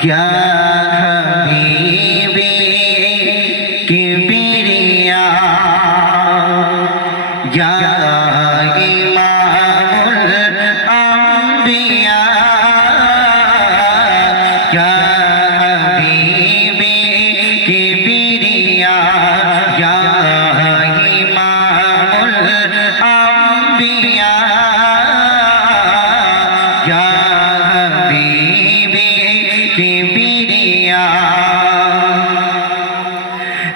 क्या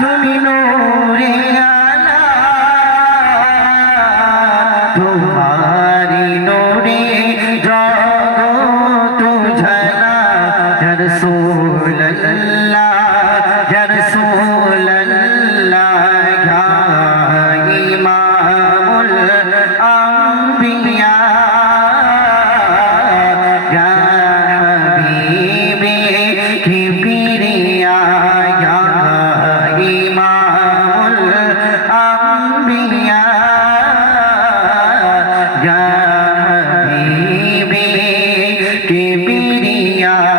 তুমি নূরে আলা ya